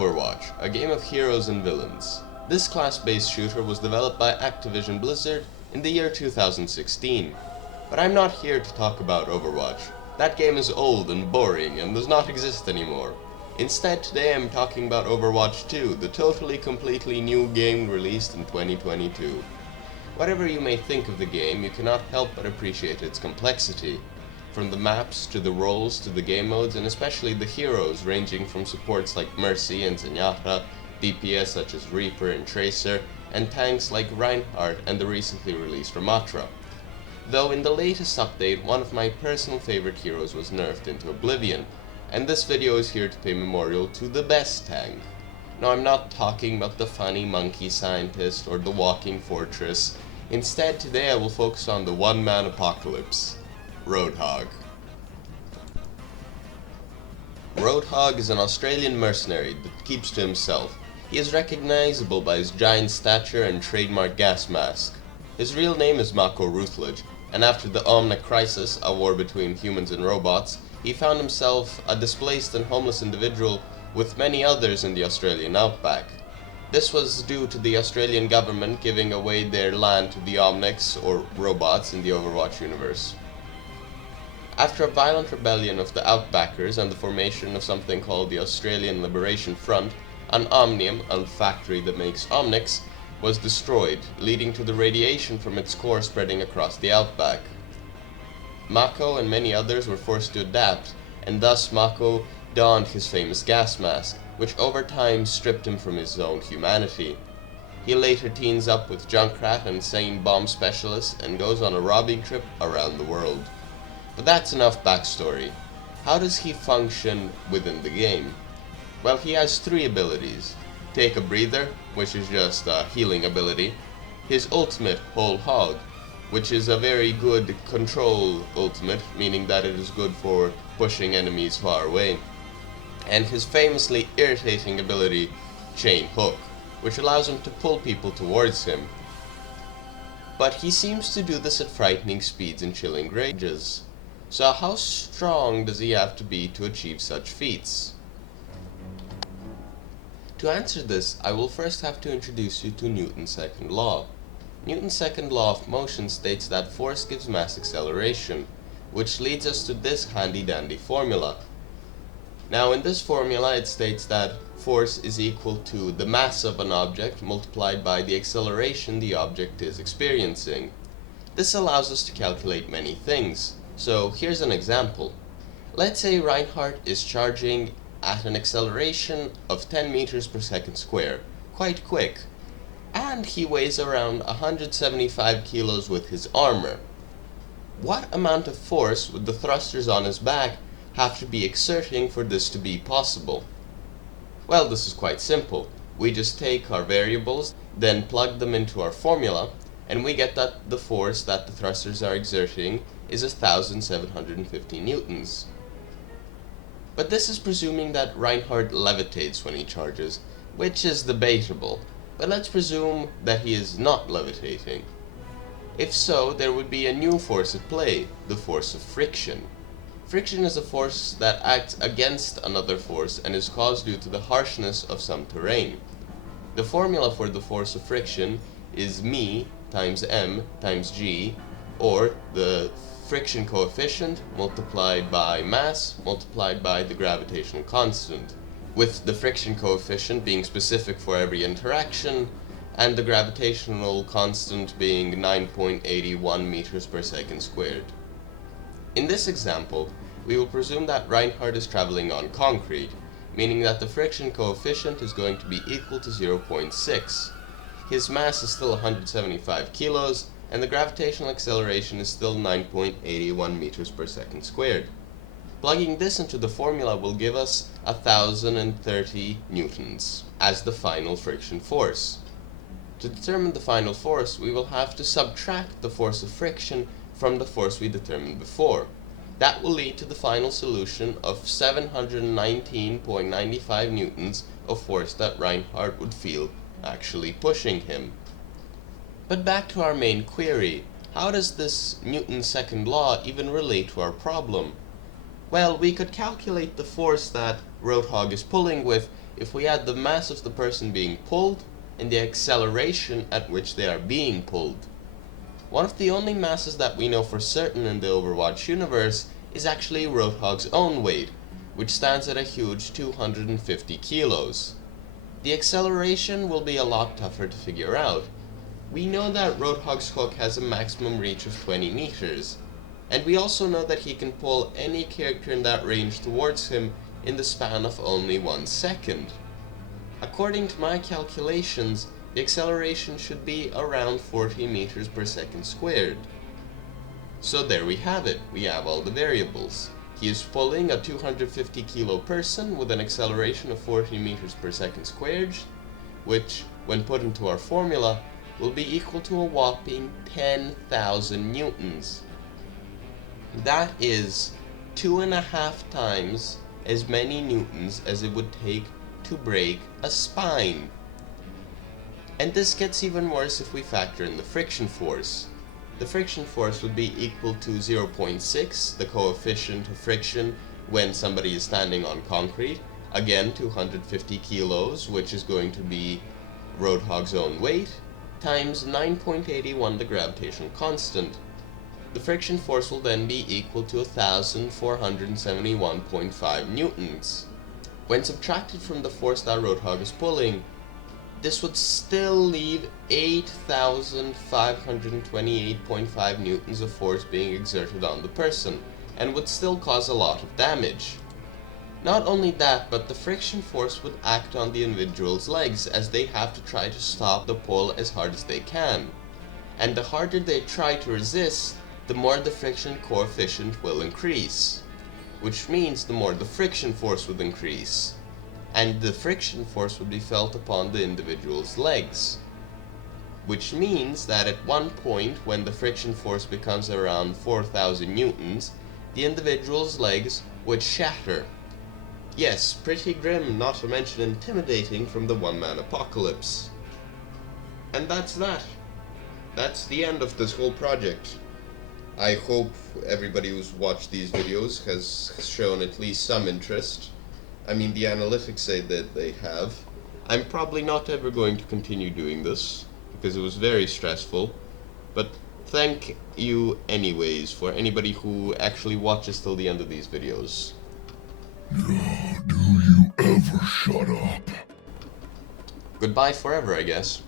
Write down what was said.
Overwatch, a game of heroes and villains. This class-based shooter was developed by Activision Blizzard in the year 2016. But I'm not here to talk about Overwatch. That game is old and boring and does not exist anymore. Instead, today I'm talking about Overwatch 2, the totally completely new game released in 2022. Whatever you may think of the game, you cannot help but appreciate its complexity. From the maps, to the roles, to the game modes, and especially the heroes ranging from supports like Mercy and Zenyatta, DPS such as Reaper and Tracer, and tanks like Reinhardt and the recently released Ramatra. Though in the latest update, one of my personal favorite heroes was nerfed into oblivion, and this video is here to pay memorial to the best tank. Now I'm not talking about the funny monkey scientist or the walking fortress. Instead, today I will focus on the one-man apocalypse. Roadhog. Roadhog is an Australian mercenary that keeps to himself. He is recognizable by his giant stature and trademark gas mask. His real name is Mako Rutledge, and after the Omnic Crisis, a war between humans and robots, he found himself a displaced and homeless individual with many others in the Australian outback. This was due to the Australian government giving away their land to the Omnics, or robots, in the Overwatch universe. After a violent rebellion of the Outbackers and the formation of something called the Australian Liberation Front, an Omnium, a factory that makes Omnics, was destroyed, leading to the radiation from its core spreading across the Outback. Mako and many others were forced to adapt, and thus Mako donned his famous gas mask, which over time stripped him from his own humanity. He later teams up with Junkrat, an insane bomb specialist, and goes on a robbing trip around the world. But that's enough backstory. How does he function within the game? Well, he has three abilities. Take a breather, which is just a healing ability. His ultimate, Whole Hog, which is a very good control ultimate, meaning that it is good for pushing enemies far away. And his famously irritating ability, Chain Hook, which allows him to pull people towards him. But he seems to do this at frightening speeds and chilling ranges. So how strong does he have to be to achieve such feats? To answer this, I will first have to introduce you to Newton's second law. Newton's second law of motion states that force gives mass acceleration, which leads us to this handy-dandy formula. Now in this formula it states that force is equal to the mass of an object multiplied by the acceleration the object is experiencing. This allows us to calculate many things. So here's an example. Let's say Reinhardt is charging at an acceleration of 10 meters per second square, quite quick, and he weighs around 175 kilos with his armor. What amount of force would the thrusters on his back have to be exerting for this to be possible? Well, this is quite simple. We just take our variables, then plug them into our formula, and we get that the force that the thrusters are exerting is 1,750 newtons. But this is presuming that Reinhardt levitates when he charges, which is debatable, but let's presume that he is not levitating. If so, there would be a new force at play, the force of friction. Friction is a force that acts against another force and is caused due to the harshness of some terrain. The formula for the force of friction is μ times m times g, or the friction coefficient multiplied by mass multiplied by the gravitational constant, with the friction coefficient being specific for every interaction and the gravitational constant being 9.81 meters per second squared. In this example, we will presume that Reinhardt is traveling on concrete, meaning that the friction coefficient is going to be equal to 0.6. His mass is still 175 kilos, and the gravitational acceleration is still 9.81 meters per second squared. Plugging this into the formula will give us 1,030 newtons as the final friction force. To determine the final force, we will have to subtract the force of friction from the force we determined before. That will lead to the final solution of 719.95 newtons of force that Reinhardt would feel actually pushing him. But back to our main query, how does this Newton's second law even relate to our problem? Well, we could calculate the force that Roadhog is pulling with if we add the mass of the person being pulled and the acceleration at which they are being pulled. One of the only masses that we know for certain in the Overwatch universe is actually Roadhog's own weight, which stands at a huge 250 kilos. The acceleration will be a lot tougher to figure out. We know that Roadhog's hook has a maximum reach of 20 meters, and we also know that he can pull any character in that range towards him in the span of only 1 second. According to my calculations, the acceleration should be around 40 meters per second squared. So there we have it, we have all the variables. He is pulling a 250 kilo person with an acceleration of 40 meters per second squared, which, when put into our formula, will be equal to a whopping 10,000 newtons. That is 2.5 times as many newtons as it would take to break a spine. And this gets even worse if we factor in the friction force. The friction force would be equal to 0.6, the coefficient of friction when somebody is standing on concrete, again 250 kilos, which is going to be Roadhog's own weight, times 9.81 the gravitational constant. The friction force will then be equal to 1,471.5 newtons. When subtracted from the force that Roadhog is pulling, this would still leave 8,528.5 newtons of force being exerted on the person, and would still cause a lot of damage. Not only that, but the friction force would act on the individual's legs, as they have to try to stop the pull as hard as they can. And the harder they try to resist, the more the friction coefficient will increase, which means the more the friction force would increase. And the friction force would be felt upon the individual's legs, which means that at one point, when the friction force becomes around 4,000 newtons, the individual's legs would shatter. Yes, pretty grim, not to mention intimidating from the one-man apocalypse. And that's that. That's the end of this whole project. I hope everybody who's watched these videos has shown at least some interest. I mean, the analytics say that they have. I'm probably not ever going to continue doing this, because it was very stressful, but thank you anyways for anybody who actually watches till the end of these videos. Do you ever shut up? Goodbye forever, I guess.